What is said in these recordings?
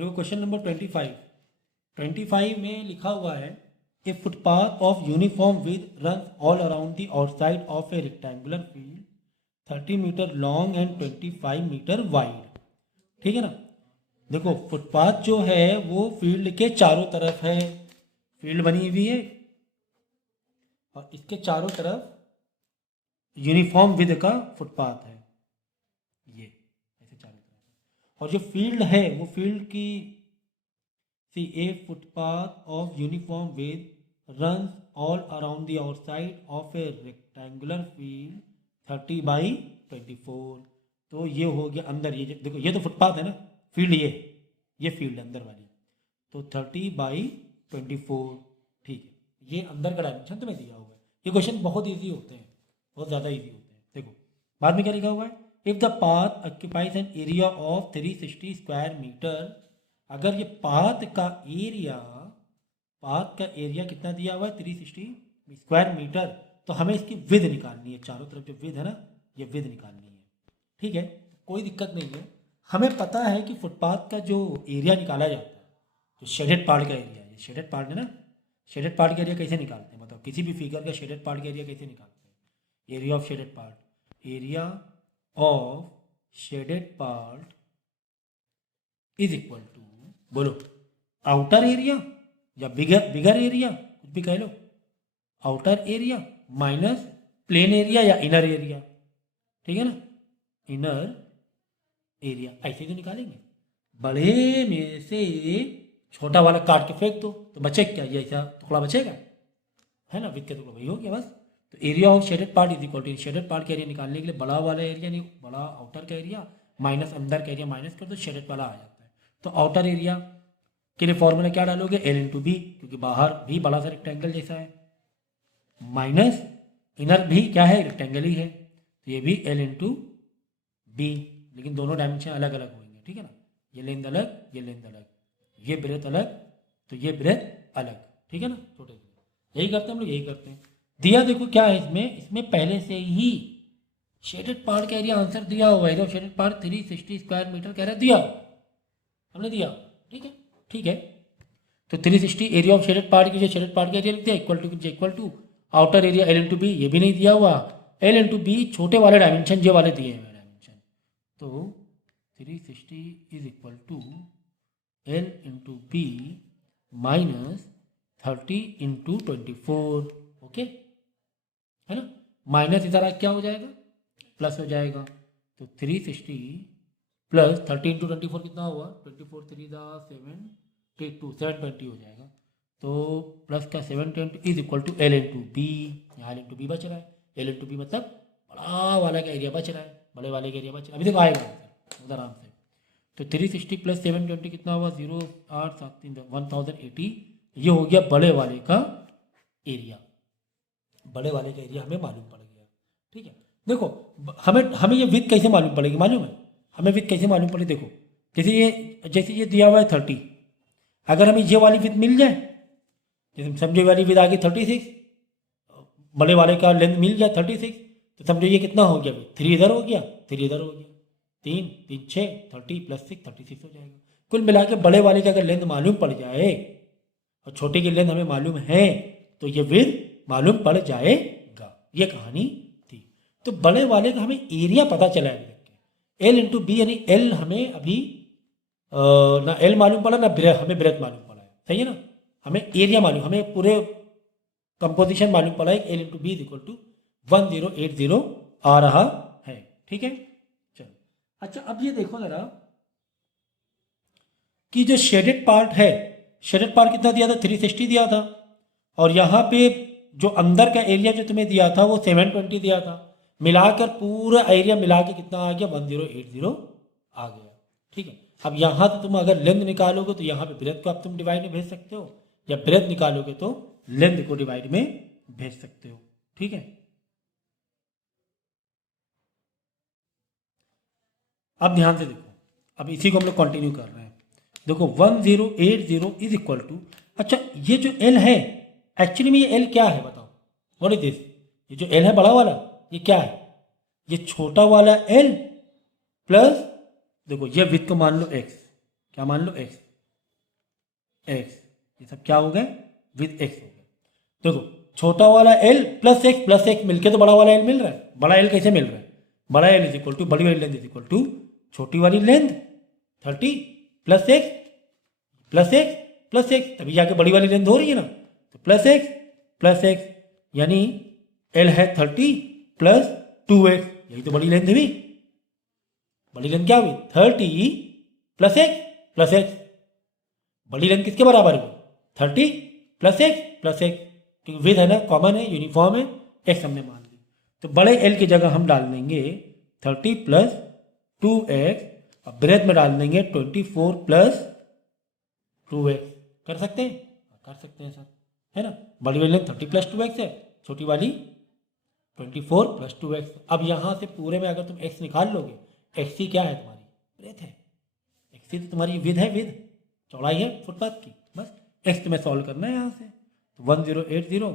देखो question number 25 में लिखा हुआ है a footpath of uniform width run all around the outside of a rectangular field 30 metre long and 25 metre wide. ठीक है ना। देखो फुटपाथ जो है वो फील्ड के चारों तरफ है, फील्ड बनी हुई है और इसके चारों तरफ यूनिफॉर्म विद का फुटपाथ है, ये ऐसे चारों तरफ। और जो फील्ड है वो फील्ड की सी a footpath of uniform width runs all around the outside of a rectangular field 30 by 24। तो ये हो गया अंदर, ये देखो ये तो फुटपाथ है ना, फील्ड ये फील्ड अंदर वाली, तो 30 बाई 24। ठीक है, ये अंदर का डायमेंशन तुम्हें दिया हुआ है। ये क्वेश्चन बहुत ईजी होते हैं, बहुत ज़्यादा ईजी होते हैं। देखो बाद में क्या लिखा हुआ है, if the path occupies an area of 360 square metre. अगर ये पाथ का एरिया कितना दिया हुआ है 360 स्क्वायर मीटर, तो हमें इसकी विद निकालनी है। चारों तरफ जो विद है ना, ये विद निकालनी है। ठीक है, कोई दिक्कत नहीं है। हमें पता है कि फुटपाथ का जो एरिया निकाला जाता है, जो शेडेड पार्ट का एरिया है, शेडेड पार्ट है ना, शेडेड पार्ट का एरिया कैसे निकालते हैं, मतलब किसी भी फिगर का शेडेड पार्ट का एरिया कैसे निकालते हैं। Area of shaded part, area of shaded part is equal to, बोलो आउटर एरिया या बिगर एरिया, कुछ भी कह लो, outer area minus plain area या इनर एरिया। ठीक है ना, इनर एरिया। ऐसे तो निकालेंगे, बड़े में से छोटा वाला काट के फेंक दो तो बचे क्या, ये ऐसा टुकड़ा बचेगा, है ना, विद के टुकड़ा वही हो गया बस। तो area of shaded part is equal to, shaded part का एरिया निकालने के लिए बड़ा वाला एरिया नहीं, बड़ा आउटर का एरिया माइनस अंदर का एरिया माइनस कर दो, शेडेड वाला आ जाता है। तो आउटर एरिया के लिए फॉर्मूला क्या डालोगे, एल इंटू बी, क्योंकि बाहर भी बड़ा सा रेक्टेंगल जैसा है, माइनस इनर भी क्या है, रेक्टेंगल ही है, तो ये भी एल इंटू बी, लेकिन दोनों डायमेंशन अलग अलग होंगे। ठीक है ना, ये लेंथ अलग, ये लेंथ अलग, ये ब्रेथ अलग, तो ये ब्रेथ अलग। ठीक है ना, छोटे यही करते हैं हम लोग, यही करते हैं। दिया देखो क्या है इसमें पहले से ही शेडेड पार्ट का एरिया आंसर दिया हुआ है। शेडेड पार्ट 360 स्क्वायर मीटर कह रहा है, दिया हमने दिया। ठीक है, ठीक है, तो 360 एरिया ऑफ शेडेड पार्ट की, शेडेड पार्ट का एरिया लिखते हैं equal to outer area L into B, ये भी नहीं दिया हुआ, एल इंटू बी छोटे वाले डायमेंशन ये वाले दिए हुए डायमेंशन, तो 360 is equal to L into B minus 30 into 24। Okay, है ना, माइनस इधर क्या हो जाएगा, प्लस हो जाएगा। तो 360 प्लस 30 इंटू 24 कितना हुआ, 24 3 720 हो जाएगा। तो प्लस का 720 is equal to L into B, यहाँ एल इंटू बी बच रहा है, एल इंटू बी मतलब बड़ा वाला का एरिया बच रहा है, बड़े वाले का एरिया बच रहा है, अभी देखो आएगा आंसर आराम से। तो 360 प्लस 720 कितना हुआ, 0,873 1080, ये हो गया बड़े वाले का एरिया। बड़े वाले का एरिया हमें मालूम पड़ गया। ठीक है, देखो हमें ये विड्थ कैसे मालूम पड़ेगी, मालूम है हमें विड्थ कैसे मालूम पड़े, देखो जैसे ये दिया हुआ है 30, अगर हमें ये वाली विड्थ मिल जाए, जैसे समझो वाली विड्थ आ गई 36, बड़े वाले का लेंथ मिल गया 36, तो समझो ये कितना हो गया, 3 इधर हो गया, 3 इधर हो गया, 3 3 6 30 प्लस 6 36 हो जाएगा। कुल मिला के बड़े वाले की अगर लेंथ मालूम पड़ जाए और छोटे की लेंथ हमें मालूम है, तो ये विड्थ मालूम पड़ जाएगा। ये कहानी थी। तो बड़े वाले का हमें एरिया पता चला है, एल इंटू बी, यानी एल हमें अभी ना एल मालूम पड़ा ना हमें ब्रेथ मालूम पड़ा है, सही है ना, हमें एरिया मालूम, हमें पूरे कंपोजिशन मालूम पड़ा है, L into B is equal to 1080 आ रहा है। ठीक है, चलो अच्छा अब ये देखो जरा कि जो शेडेड पार्ट है, शेडेड पार्ट कितना दिया था, 360 दिया था, और यहाँ पे जो अंदर का एरिया जो तुम्हें दिया था वो 720 दिया था, मिलाकर पूरा एरिया मिला के कितना आ गया, 1080 आ गया। ठीक है, अब यहाँ तो तुम अगर लेंथ निकालोगे तो यहाँ पे ब्रेथ को अब तुम डिवाइड में भेज सकते हो, या ब्रेथ निकालोगे तो लेंथ को डिवाइड में भेज सकते हो। ठीक है, अब ध्यान से देखो, अब इसी को हम लोग कंटिन्यू कर रहे हैं। देखो 1080 इज इक्वल टू, अच्छा ये जो एल है एक्चुअली में ये एल क्या है बताओ, व्हाट इज दिस, ये जो एल है बड़ा वाला ये क्या है, ये छोटा वाला एल प्लस देखो ये विड्थ को मान लो एक्स, क्या मान लो एक्स, एक्स, ये सब क्या हो गए, विद एक्स हो गए। देखो छोटा वाला एल प्लस एक्स मिलके तो बड़ा वाला एल मिल रहा है। बड़ा एल कैसे मिल रहा है, बड़ा एल इज इक्वल टू बड़ी वाली लेंथ इज इक्वल टू छोटी वाली लेंथ 30 प्लस एक्स, तभी जाके बड़ी वाली लेंथ हो रही है ना। तो प्लस एक्स यानी एल है 30 प्लस 2x, यही तो बड़ी लेंथ हुई। बड़ी लेंथ क्या हुई, 30 प्लस एक्स। बड़ी लेंथ किसके बराबर हुई, 30 प्लस एक्स, क्योंकि विद है ना, कॉमन है, यूनिफॉर्म है, एक्स हमने मान ली। तो बड़े एल की जगह हम डाल देंगे 30 प्लस 2x, और ब्रेथ में डाल देंगे 24 प्लस 2x। कर सकते हैं, कर सकते हैं सर, है ना। बड़ी वाली लेंथ 30 प्लस 2x है, छोटी वाली 24 प्लस 2x। अब यहाँ से पूरे में अगर तुम x निकाल लोगे, एक्स क्या है तुम्हारी, ब्रेथ है, एक्स तो तुम्हारी विद है, विद चौड़ाई है फुटपाथ की, बस एक्स तुम्हें सॉल्व करना है यहाँ से। तो 1080,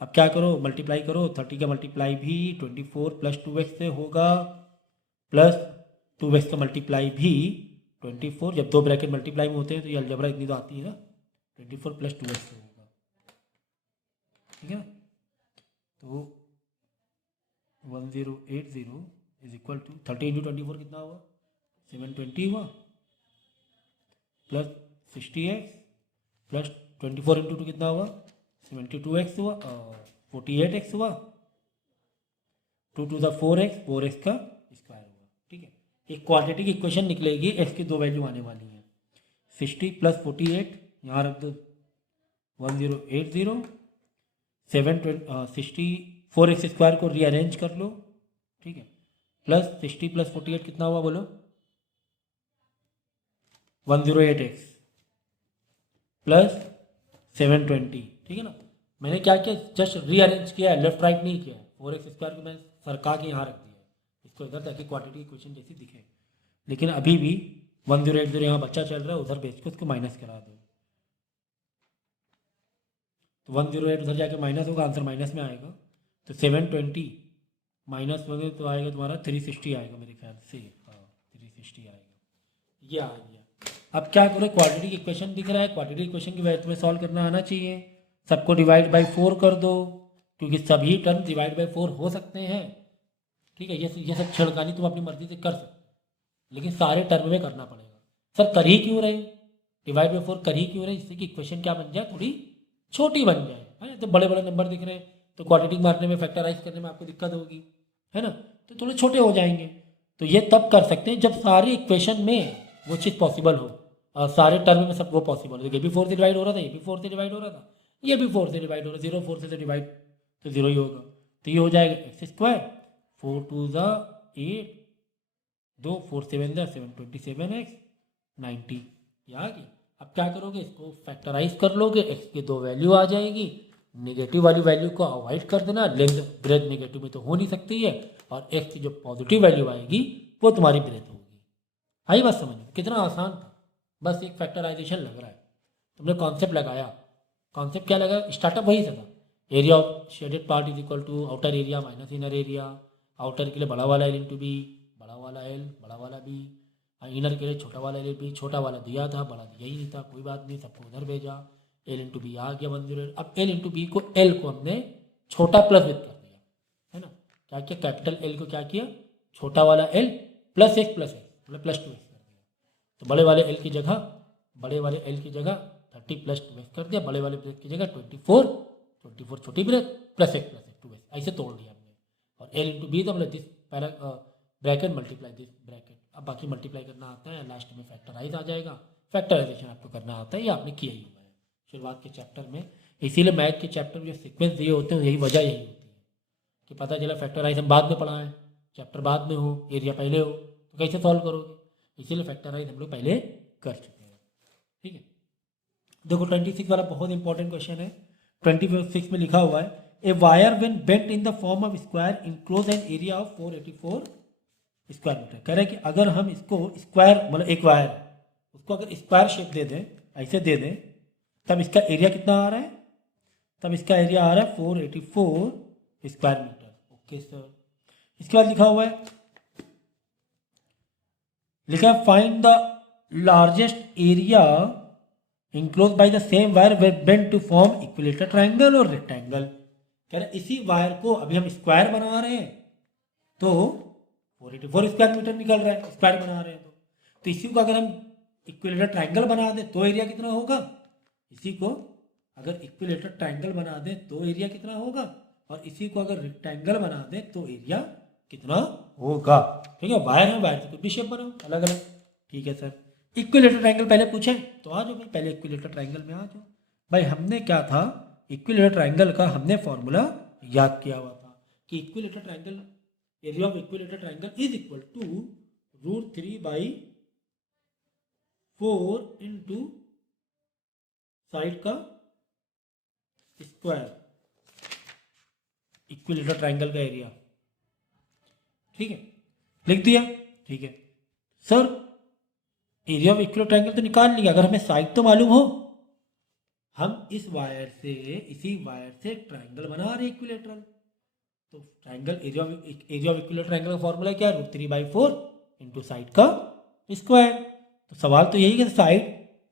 अब क्या करो, मल्टीप्लाई करो, 30 का मल्टीप्लाई भी 24 प्लस 2x से होगा, प्लस 2x का मल्टीप्लाई भी 24, जब दो ब्रैकेट मल्टीप्लाई में होते हैं तो ये अलजबरा इतनी तो आती है ना, 24 प्लस 2x से होगा, ठीक है ना। तो 1080 इज इक्वल टू 30 इंटू 24 कितना हुआ, 720 हुआ, प्लस 60x प्लस 24 इंटू 2 कितना हुआ, 72x हुआ, और 48x हुआ, 2 टू द 4x, 4x का स्क्वायर हुआ, ठीक है। एक क्वाड्रेटिक इक्वेशन निकलेगी, x की दो वैल्यू आने वाली हैं, 60 प्लस 48 यहाँ रख दो, 1080, 64x स्क्वायर को रीअरेंज कर लो, ठीक है, प्लस 60 प्लस 48 कितना हुआ बोलो, 108x प्लस 720, ठीक है ना। मैंने क्या किया, जस्ट रीअरेंज किया है, लेफ्ट राइट नहीं किया है, 4x स्क्वायर को मैंने सरका के यहाँ रख दिया है इसको इधर, ताकि क्वाड्रेटिक इक्वेशन जैसी दिखे। लेकिन अभी भी 1080 यहाँ बच्चा चल रहा है, उधर भेज के उसको माइनस करा दो, तो 108 उधर जाके माइनस होगा, आंसर माइनस में आएगा। तो 720 माइनस वगैरह तो आएगा तुम्हारा 360 आएगा मेरे ख्याल से, हाँ 360 आएगा, ये आ गया। अब क्या करो, क्वाड्रेटिक इक्वेशन दिख रहा है, क्वाड्रेटिक इक्वेशन की वैल्यू में सॉल्व करना आना चाहिए। सबको डिवाइड बाय 4 कर दो, क्योंकि सभी टर्म डिवाइड बाय 4 हो सकते हैं, ठीक है। ये सब छिड़कानी तुम अपनी मर्जी से कर सकते, लेकिन सारे टर्म में करना पड़ेगा। सर कर ही क्यों रहे, डिवाइड बाय 4 कर ही क्यों रहे, जिससे कि इक्वेशन क्या बन जाए, थोड़ी छोटी बन जाए, है। तो बड़े बड़े नंबर दिख रहे हैं तो क्वाड्रेटिक मारने में, फैक्टराइज करने में आपको दिक्कत होगी, है ना, तो थोड़े छोटे हो जाएंगे। तो ये तब कर सकते हैं जब सारी इक्वेशन में वो चीज़ पॉसिबल हो, और सारे टर्म में सब वो पॉसिबल हो। ये भी 4 से डिवाइड हो रहा था, ये भी 4 से डिवाइड हो रहा था, ये भी 4 से डिवाइड हो रहा है, 0 4 से डिवाइड तो 0 ही होगा। तो ये हो जाएगा एक्स स्क्वायर, 4 2 ज़ा 8, 2 4 7 ज़ा 727x 90, ये आ गया। अब क्या करोगे, इसको फैक्टराइज कर लोगे, एक्स की दो वैल्यू आ जाएगी, नेगेटिव वाली वैल्यू को अवॉइड कर देना, लेंथ ब्रेथ नेगेटिव में तो हो नहीं सकती है, और एक्स की जो पॉजिटिव वैल्यू आएगी वो तुम्हारी ब्रेथ होगी। आई बात समझ में, कितना आसान था, बस एक फैक्टराइजेशन लग रहा है, तुमने कॉन्सेप्ट लगाया। कॉन्सेप्ट क्या लगा, स्टार्टअप वही था, area of shaded part is equal to outer area minus inner area, outer के लिए बड़ा वाला एल इंटू बी, बड़ा वाला एल बड़ा वाला बी, इनर के लिए छोटा वाला एल बी, छोटा वाला दिया था, बड़ा दिया ही नहीं था, कोई बात नहीं, सबको उधर भेजा, एल इंटू बी आ गया 108। अब एल इंटू बी को, एल को हमने छोटा प्लस विद कर दिया, है ना। क्या किया, कैपिटल एल को क्या किया, छोटा वाला एल प्लस एक्स मतलब प्लस 2x कर दिया। तो बड़े वाले एल की जगह 30 प्लस 2x कर दिया, बड़े वाले ब्रेथ की जगह 24 छोटी ब्रेथ प्लस एक्स 2x, ऐसे तोड़ दिया हमने। और एल इंटू बी तो मतलब this bracket multiply this bracket. अब बाकी मल्टीप्लाई करना आता है, लास्ट में फैक्टराइज आ जाएगा, फैक्टराइजेशन आपको करना आता है, ये आपने किया ही हुआ है शुरुआत के चैप्टर में। इसीलिए मैथ के चैप्टर में जो सीक्वेंस दिए होते हैं, यही वजह यही होती है कि पता चला फैक्टराइज हम बाद में पढ़ा है, चैप्टर बाद में हो, एरिया पहले हो, तो कैसे सॉल्व करोगे, इसीलिए फैक्टराइज हम लोग पहले कर चुके हैं, ठीक है। देखो 26 वाला बहुत इंपॉर्टेंट क्वेश्चन है। 26 में लिखा हुआ है, a wire when bent in the form of square enclose an area of 484 square metre. कह रहे हैं कि अगर हम इसको स्क्वायर, मतलब एक वायर उसको अगर स्क्वायर शेप दे दें, ऐसे दे दें, तब इसका एरिया कितना आ रहा है, तब इसका एरिया आ रहा है 484 स्क्वायर मीटर। Okay sir. इसके बाद लिखा हुआ है, लिखा है find the largest area enclosed by the same wire were bent to form equilateral triangle और rectangle। कह रहे इसी वायर को अभी हम स्क्वायर बना रहे हैं तो 484 स्क्वायर मीटर निकल रहा है, स्क्वायर बना रहे हैं तो इसी को अगर हम इक्विलेटरल ट्रायंगल बना दें तो एरिया कितना होगा, इसी को अगर इक्विलेटरल ट्रायंगल बना दें तो एरिया कितना होगा, और इसी को अगर रेक्टेंगल बना दें तो एरिया कितना होगा। ठीक है, वायर है, वायर से कुछ भी शेप बनाओ अलग अलग। ठीक है सर, इक्विलेटरल ट्रायंगल पहले पूछे तो आ जाओ भाई, पहले इक्विलेटरल ट्रायंगल में आ जाओ भाई। हमने क्या था, इक्विलेटरल ट्रायंगल का हमने फॉर्मूला याद किया हुआ था कि equilateral triangle, area of equilateral triangle is equal to √3/4 into side का स्क्वायर, इक्विलेटरल ट्रायंगल का एरिया। ठीक है, लिख दिया। ठीक है sir, area of equilateral triangle तो निकाल लिया, अगर हमें साइड तो मालूम हो, हम इस वायर से, इसी वायर से ट्रायंगल बना रहे इक्विलेटरल, तो triangle area of equilateral triangle का फॉर्मूला क्या है, √3/4 इंटू साइड का स्क्वायर। तो सवाल तो यही है, साइड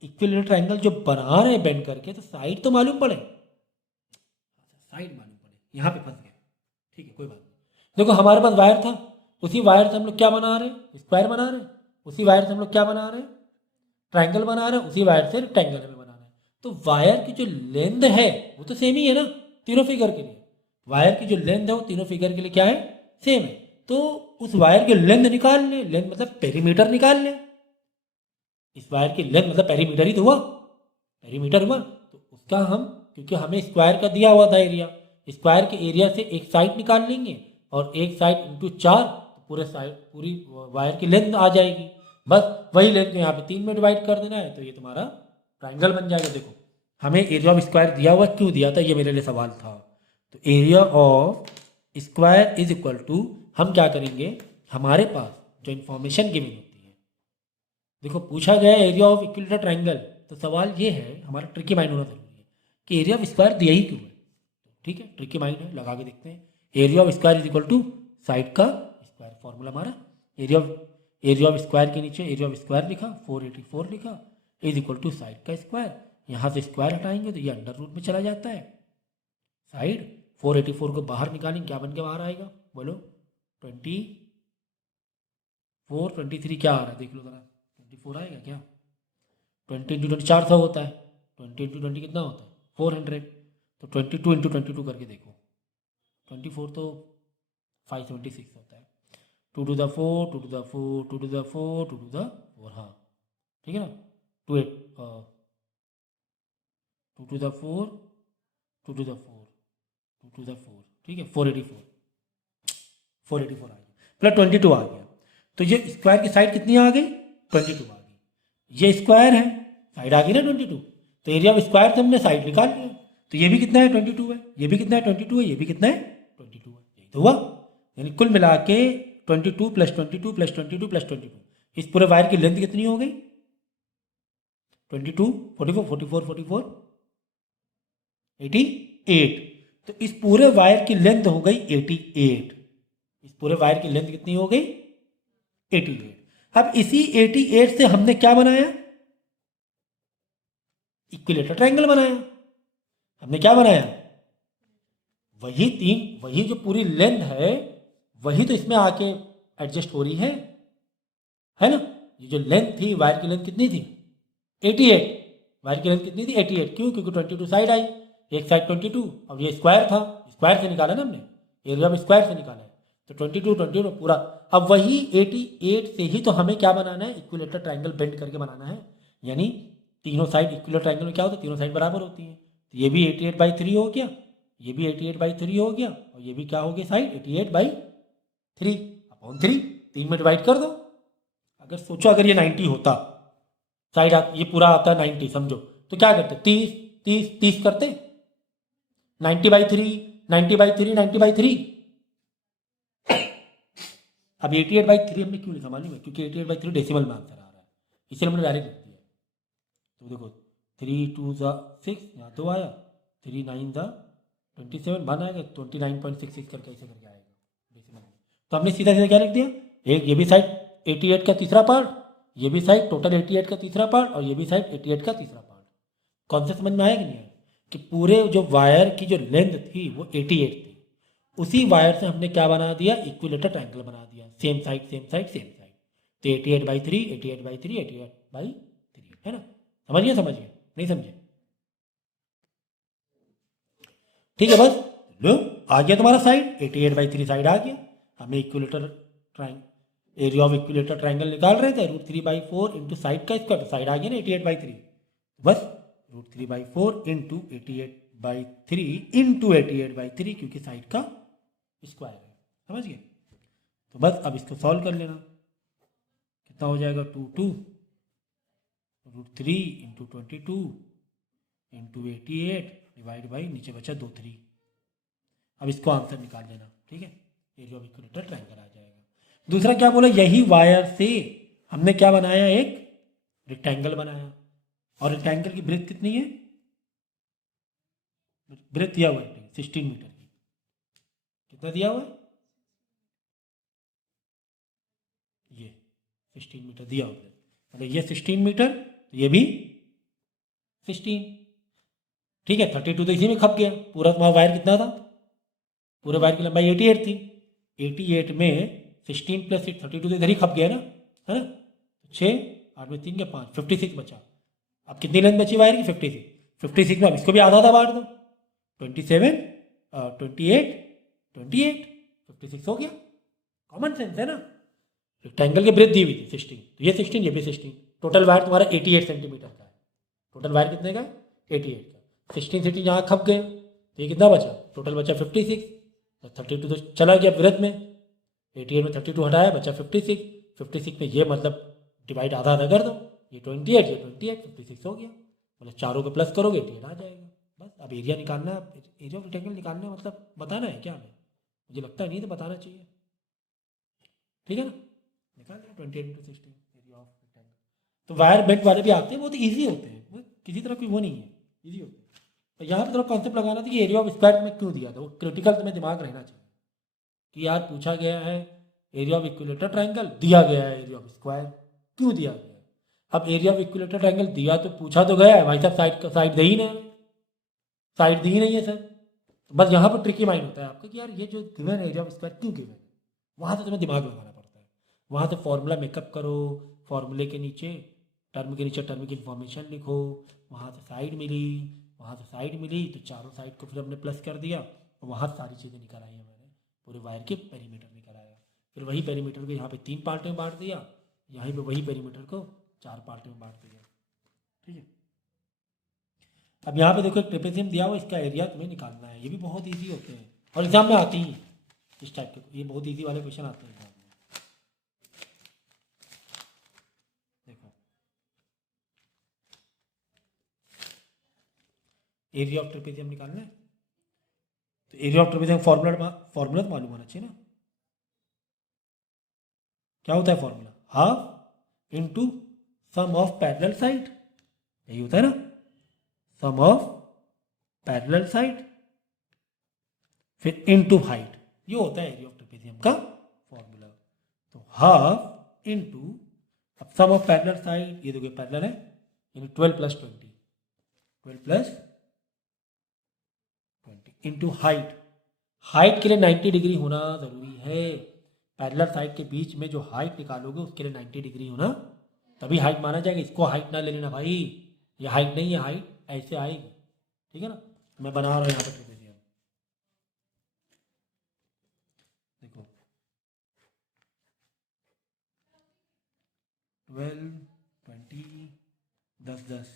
इक्विलेटरल ट्रायंगल जो बना रहे बेंड करके, तो साइड तो मालूम पड़े, साइड मालूम पड़े, यहाँ पे फंस गए। ठीक है, कोई बात नहीं। देखो हमारे पास वायर था, उसी वायर से हम लोग क्या बना रहे हैं, स्क्वायर बना रहे हैं, उसी वायर से हम लोग क्या बना रहे हैं, ट्रायंगल बना रहे हैं, उसी वायर से रेक्टेंगल में बना रहे हैं। तो वायर की जो लेंथ है वो तो सेम ही है ना, तीनों फिगर के लिए वायर की जो लेंथ है वो तीनों फिगर के लिए क्या है, सेम है। तो उस वायर की लेंथ निकाल लें, लेंथ मतलब पेरीमीटर निकाल लें, इस वायर की लेंथ मतलब पेरीमीटर ही तो हुआ, पेरीमीटर हुआ। तो उसका हम, क्योंकि हमें स्क्वायर का दिया हुआ था एरिया, स्क्वायर के एरिया से एक साइड निकाल लेंगे और एक साइड इंटू 4, तो पूरे साइड, पूरी वायर की लेंथ आ जाएगी। बस वही लेंथ को यहाँ पे 3 में डिवाइड कर देना है, तो ये तुम्हारा ट्रायंगल बन जाएगा। देखो हमें एरिया ऑफ स्क्वायर दिया हुआ, क्यों दिया था, ये मेरे लिए सवाल था। तो area of square is equal to, हम क्या करेंगे, हमारे पास जो इन्फॉर्मेशन गिवन होती है, देखो पूछा गया है एरिया ऑफ इक्विलेटरल ट्रायंगल, तो सवाल ये है, हमारा ट्रिकी माइंड होना जरूरी है कि एरिया ऑफ स्क्वायर दिया ही क्यों है। ठीक है, ट्रिकी माइंड है, लगा के देखते हैं। Area of square is equal to side का स्क्वायर, फॉर्मूला हमारा एरिया ऑफ स्क्वायर के नीचे एरिया ऑफ स्क्वायर लिखा, 484 लिखा, इज इक्वल टू साइड का स्क्वायर। यहाँ से स्क्वायर हटाएंगे तो ये अंडर रूट में चला जाता है। साइड 484 को बाहर निकालेंगे, क्या बन के बाहर आएगा, बोलो 24, 23 क्या आ रहा है देख लो जरा, 24 आएगा क्या, 20 इंटू 20 400 होता है, 20 इंटू 20 कितना होता है 400, तो 22 इंटू 22 करके देखो, 24 तो 576 होता है, 2 to the 4 2 to the 4 2 to the 4 2 to the 4, हाँ ठीक है ना, 2 to the 4 2 to the 4 2 to the 4, ठीक है, 484 आ गया, प्लस 22 आ गया। तो ये स्क्वायर की साइड कितनी आ गई, 22 आ गई। ये स्क्वायर है, साइड आ गई ना 22, तो एरिया ऑफ स्क्वायर से हमने साइड निकाल लिया। तो ये भी कितना है 22 है, ये भी कितना है 22 है, ये भी कितना है 22 है, यही तो हुआ। यानी कुल मिला के 22 + 22 + 22 + 22, इस पूरे वायर की लेंथ कितनी हो गई, 22 44 44 44 88। तो इस पूरे वायर की लेंथ हो गई 88, इस पूरे वायर की लेंथ कितनी हो गई 88। अब इसी 88 से हमने क्या बनाया, इक्विलेटरल ट्रायंगल बनाया। हमने क्या बनाया, वही जो पूरी लेंथ है वही तो इसमें आके एडजस्ट हो रही है ना। ये जो लेंथ थी, वायर की लेंथ कितनी थी 88, वायर की लेंथ कितनी थी 88, क्यों, क्योंकि 22 साइड आई, एक साइड 22 और ये स्क्वायर था, स्क्वायर से निकाला ना हमने, एरिया ऑफ स्क्वायर से निकाला है, तो 22 पूरा। अब वही 88 से ही तो हमें क्या बनाना है, इक्विलेटरल ट्रायंगल बेंड करके बनाना है। यानी तीनों साइड, इक्विलेटरल ट्रायंगल में क्या होता है, तीनों साइड बराबर होती हैं। तो ये भी 88/3 हो गया, ये भी 88/3 हो गया, और ये भी क्या हो गया साइड 88/3/3, 3 में डिवाइड कर दो। अगर सोचो अगर ये 90 होता, साइड ये पूरा आता है 90 समझो, तो क्या करते 30 30 30 करते, 90/3 90/3 90/3। अब 88/3 हमने क्यों लिखा मालूम है, क्योंकि 88/3 डेसिमल में आंसर आ रहा है, इसलिए हमने डायरेक्ट लिख दिया। तो देखो 3 2 6, यहाँ 2 आया, 3 9 27, 1 आएगा, 29.66 करके ऐसे करके आएगा डेसिमल में। तो हमने सीधा सीधा क्या लिख दिया, एक ये भी साइड 88 का तीसरा पार्ट, ये भी साइड टोटल 88 का तीसरा पार्ट, और ये भी साइड 88 का तीसरा पार्ट। कॉन्सेप्ट समझ में आया कि नहीं आया? कि पूरे जो वायर की जो लेंथ थी वो 88 थी, उसी वायर से हमने क्या बना दिया, इक्विलेटर ट्रायंगल बना दिया, same side same side same side. तो 88/3 88/3 88/3 है ना। समझिए समझिए, नहीं समझे? ठीक है, बस लो आ गया तुम्हारा साइड, 88/3 साइड आ गया। हमें equilateral triangle, area of equilateral triangle निकाल रहे थे, √3/4 इंटू साइड का स्क्वायर, साइड आ गया ना 88/3, बस √3/4 इंटू 88/3 इंटू 88/3, क्योंकि साइड का स्क्वायर है। समझ गए? तो बस अब इसको सॉल्व कर लेना, कितना हो जाएगा, 2 √3 इंटू 22 इंटू 88 डिवाइड बाई नीचे बचा 2 3। अब इसको आंसर निकाल लेना, ठीक है, एरिया ऑफ इक्विलेटर ट्रायंगल आ जाएगा। दूसरा क्या बोला, यही वायर से हमने क्या बनाया, एक रेक्टेंगल बनाया, और रेक्टेंगल की ब्रेथ कितनी है, ब्रेथ दिया हुआ है 16 मीटर की, कितना दिया हुआ है, ये 16 मीटर दिया हुआ है, मतलब ये 16 मीटर, तो ये भी 16, ठीक है। 32 तो इसी में खप गया, पूरा तुम्हारा वायर कितना था, पूरे वायर की लंबाई 88 थी, 88 में 16 + 6 32 तो इधर ही खप गया ना, है ना। 6 8 में 3 के 5 56 बचा। अब कितनी लेंथ बची वायर की, 56 में अब इसको भी आधा आधा बांट दो, 27 28 28 56 हो गया। कॉमन सेंस है ना। रेक्टेंगल की ब्रेथ दी हुई थी 16, तो ये 16 ये भी 16, टोटल वायर तुम्हारा 88 सेंटीमीटर का है। टोटल वायर कितने का, 88 का। 16 16 यहाँ खप गए, तो ये कितना बचा, टोटल बचा 56, 32 तो चला गया ब्रेथ में, 88 में 32 हटाया बचा 56, 56 में ये मतलब डिवाइड आधा आधा कर दो, ये 28 ये 28 56 हो गया, मतलब चारों को प्लस करोगे 88 आ जाएगा। बस अब एरिया निकालना है, एरिया ऑफ रेक्टेंगल निकालना है, मतलब बताना है क्या हमें, मुझे लगता है नहीं तो बताना चाहिए, ठीक है ना। निकाल लिया 28/16 एरिया ऑफ रेक्टेंगल। तो वायर बेंट वाले भी आते हैं, बहुत ईजी होते हैं, वो किसी तरह की वो नहीं है, ईजी होते हैं। तो यहाँ पर थोड़ा कॉन्सेप्ट लगाना था कि एरिया ऑफ स्क्वायर में क्यों दिया था, वो क्रिटिकल तुम्हें दिमाग रहना चाहिए कि यार पूछा गया है एरिया ऑफ इक्विलेटर ट्रायंगल, दिया गया है एरिया ऑफ स्क्वायर, क्यों दिया गया है। अब एरिया ऑफ इक्विलेटर ट्रायंगल दिया तो पूछा तो गया है भाई साहब, साइड दे ही नहीं, साइड दी ही नहीं है सर। बस यहाँ पर ट्रिकी माइंड होता है आपका कि यार ये जो गिवन है एरिया ऑफ स्क्वायर क्यों गिवन है, वहाँ से तुम्हें दिमाग लगाना पड़ता है, वहाँ से फॉर्मूला मेकअप करो, फॉर्मूले के नीचे टर्म के नीचे टर्म की इन्फॉर्मेशन लिखो, वहाँ से साइड मिली, वहाँ से साइड मिली तो चारों साइड को फिर हमने प्लस कर दिया, और वहाँ सारी चीज़ें निकल आई हैं, मैंने पूरे वायर के पेरीमीटर निकल आया, फिर वही पेरीमीटर को यहाँ पे 3 पार्ट में बांट दिया, यहाँ पे वही पेरीमीटर को 4 पार्ट में बांट दिया, ठीक है। अब यहाँ पे देखो एक ट्रेपेजियम दिया हुआ, इसका एरिया तुम्हें निकालना है, ये भी बहुत ईजी होते हैं और एग्जाम में आती ही इस टाइप के, ये बहुत ईजी वाले क्वेश्चन आते हैं एग्जाम में। देखो एरिया ऑफ ट्रेपेजियम निकालना है, तो एरिया ऑफ ट्रेपेजियम फॉर्मूला तो मालूम होना चाहिए ना, क्या होता है formula, half into sum of parallel side, यही होता है ना, सम ऑफ पैरेलल साइड फिर इनटू हाइट, ये होता है एरिया ऑफ ट्रेपेजियम का फॉर्मूला। तो हाफ इनटू, अब सम ऑफ पैरेलल साइड, ये देखो पैरेलल है, यानी 12 + 20 12 + 20 इनटू हाइट, हाइट के लिए 90 डिग्री होना ज़रूरी है, पैरेलल साइड के बीच में जो हाइट निकालोगे उसके लिए 90 डिग्री होना तभी हाइट माना जाएगा। इसको हाइट ना ले लेना भाई, ये हाइट नहीं है, हाइट ऐसे आएगी, ठीक है ना। मैं बना रहा हूँ यहाँ पे ट्रेपेजियम, देखो 12 20 10 10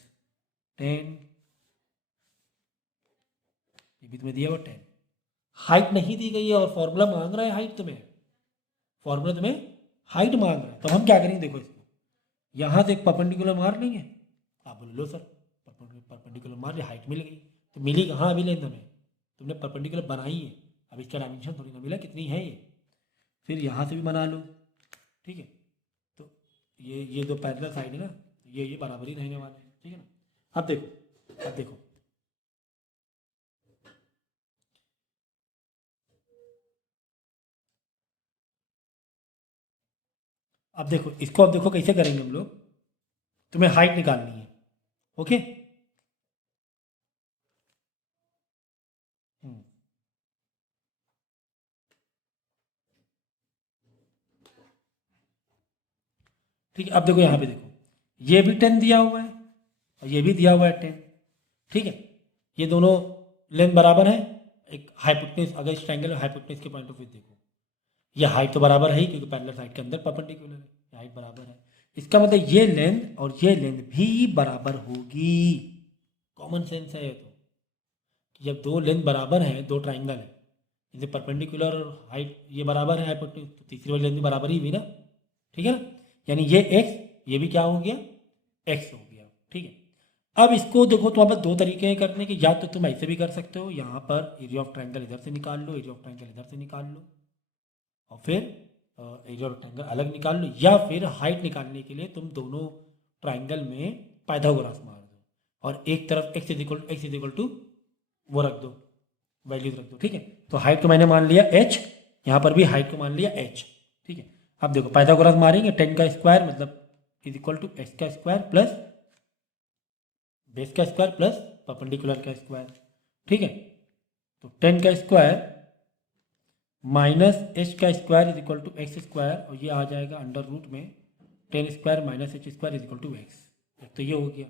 10, ये भी तुम्हें दिया हुआ 10, हाइट नहीं दी गई है और फॉर्मूला मांग रहा है हाइट, तुम्हें फॉर्मूला तुम्हें हाइट मांग रहा है, तो हम क्या करेंगे, देखो इसको यहाँ से एक परपेंडिकुलर मार लेंगे, आप बोलो लो सर परपेंडिकुलर मार लिया, हाइट मिल गई, तो मिली कहाँ अभी लेंथ हमें, तुमने परपेंडिकुलर बनाई है, अब इसका डायमेंशन थोड़ी ना मिला कितनी है ये, फिर यहाँ से भी बना लो, ठीक है। तो ये दो पैरेलल साइड है ना, ये बराबरी रहने वाले हैं, ठीक है ना। अब देखो, अब देखो अब देखो इसको, अब देखो कैसे करेंगे हम लोग, तुम्हें हाइट निकालनी है, ओके। ठीक है, अब देखो यहाँ पे देखो, ये भी 10 दिया हुआ है और ये भी दिया हुआ है 10। ठीक है, ये दोनों लेंथ बराबर है। एक हाइपोटेन्यूज, अगर इस ट्रायंगल में हाइपोटेन्यूज के पॉइंट ऑफ व्यू देखो, ये हाइट तो बराबर है ही क्योंकि पैरेलल साइड के अंदर परपेंडिकुलर है, हाइट बराबर है। इसका मतलब ये लेंथ और ये लेंथ भी बराबर होगी। कॉमन सेंस है ये तो, कि जब दो लेंथ बराबर हैं, दो ट्राइंगल है, जैसे परपेंडिकुलर और हाइट ये बराबर है हाइपोटेन्यूज, तो तीसरी वाली लेंथ भी बराबर ही हुई ना। ठीक है ना, यानी ये x ये भी क्या हो गया, x हो गया। ठीक है, अब इसको देखो, तुम्हारे पास दो तरीके हैं करने के, या तो तुम ऐसे भी कर सकते हो, यहाँ पर एरिया ऑफ ट्रायंगल इधर से निकाल लो, एरिया ऑफ ट्रायंगल इधर से निकाल लो, और फिर एरिया ऑफ ट्रायंगल अलग निकाल लो, या फिर हाइट निकालने के लिए तुम दोनों ट्रायंगल में पाइथागोरस मार दो और एक तरफ x इज इक्वल टू वो रख दो, वैल्यूज रख दो। ठीक है, तो हाइट को मैंने मान लिया h, यहाँ पर भी हाइट को मान लिया h। ठीक है, अब देखो पाइथागोरस मारेंगे, 10 का स्क्वायर मतलब इज इक्वल टू x का स्क्वायर प्लस बेस का स्क्वायर प्लस परपेंडिकुलर का स्क्वायर। ठीक है, तो 10 का स्क्वायर माइनस h का square is equal to x square, और ये आ जाएगा अंडर रूट में 10 square minus h square is equal to x। तो ये हो गया।